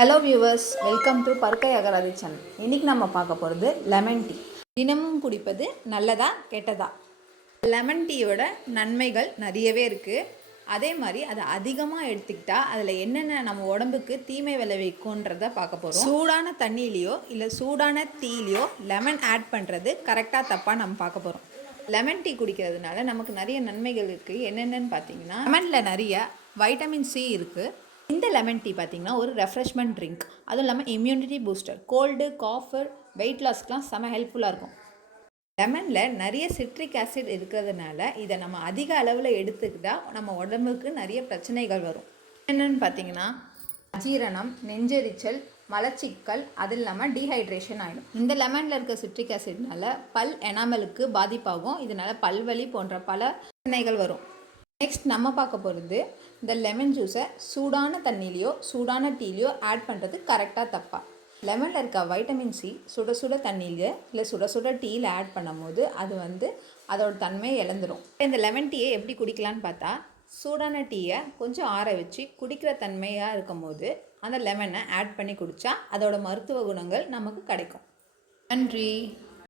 Hello viewers, welcome to பருக்கை அகராதி channel. இன்றைக்கி நம்ம பார்க்க போகிறது லெமன் டீ. தினமும் குடிப்பது நல்லதா கெட்டதா? லெமன் டீயோட நன்மைகள் நிறையவே இருக்குது. அதே மாதிரி அதை அதிகமாக எடுத்துக்கிட்டால் அதில் என்னென்ன நம்ம உடம்புக்கு தீமை விளைவிக்கும்ன்றதை பார்க்க போகிறோம். சூடான தண்ணியிலையோ இல்லை சூடான டீலையோ லெமன் ஆட் பண்ணுறது கரெக்டாக தப்பாக நம்ம பார்க்க போகிறோம். லெமன் டீ குடிக்கிறதுனால நமக்கு நிறைய நன்மைகள் இருக்குது. என்னென்னு பார்த்தீங்கன்னா, லெமனில் நிறைய வைட்டமின் சி இருக்குது. இந்த லெமன் டீ பார்த்திங்கன்னா ஒரு ரெஃப்ரெஷ்மெண்ட் ட்ரிங்க். அதுவும் இல்லாமல் இம்யூனிட்டி பூஸ்டர், கோல்டு, காஃபு, வெயிட் லாஸ்க்கெலாம் செம ஹெல்ப்ஃபுல்லாக இருக்கும். லெமனில் நிறைய சிட்ரிக் ஆசிட் இருக்கிறதுனால இதை நம்ம அதிக அளவில் எடுத்துக்கிட்டால் நம்ம உடம்புக்கு நிறைய பிரச்சனைகள் வரும். என்னென்னு பார்த்தீங்கன்னா அஜீரணம், நெஞ்செரிச்சல், மலச்சிக்கல், அது இல்லாமல் டீஹைட்ரேஷன் ஆகிடும். இந்த லெமனில் இருக்க சிட்ரிக் ஆசிட்னால பல் எனாமலுக்கு பாதிப்பாகும். இதனால் பல்வலி போன்ற பல பிரச்சனைகள் வரும். நெக்ஸ்ட் நம்ம பார்க்க போகிறது, இந்த லெமன் ஜூஸை சூடான தண்ணியிலையோ சூடான டீலையோ ஆட் பண்ணுறது கரெக்டாக தப்பா? லெமனில் இருக்க வைட்டமின் சி சுட சுட தண்ணியில் இல்லை சுட சுட டீயில் ஆட் பண்ணும் போது அது அதோட தன்மையை இழந்துடும். இந்த லெமன் டீயை எப்படி குடிக்கலான்னு பார்த்தா, சூடான டீயை கொஞ்சம் ஆற வச்சு குடிக்கிற தன்மையாக இருக்கும் போது அந்த லெமனை ஆட் பண்ணி குடித்தா அதோட மருத்துவ குணங்கள் நமக்கு கிடைக்கும். நன்றி.